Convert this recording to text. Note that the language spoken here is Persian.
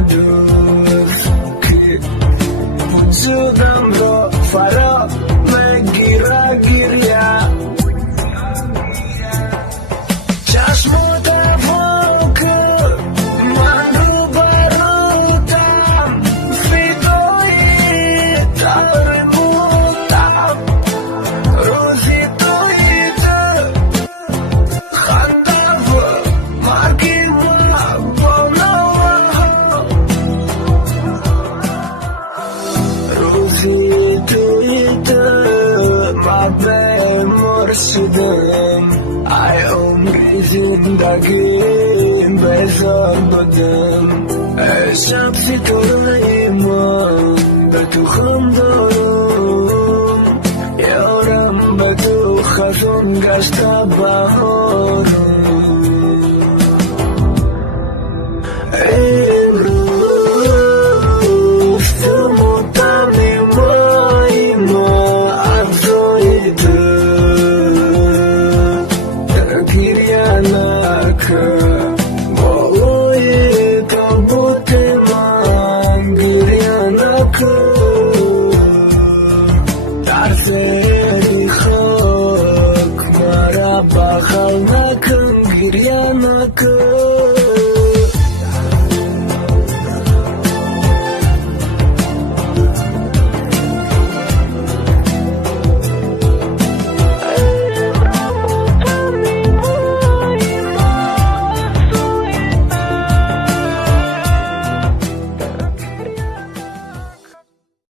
دوست که وجودم رو فرا میگیره گریه چشمات فوکر من رو بروتم فیدای دار موتم روزی توی در خنده و مرگی ما با نوها روزی توی در ما به مرشدم ای عمری زندگیم بزار بدم ای شب ستاره من به تو خم دارم یارم به تو خزان گشته بهارم امروز تو مطمئنی ما از روی گریه نکن بالای تابوت من گریه نکن در زیر خاک مرا بغل نکن گریه نکن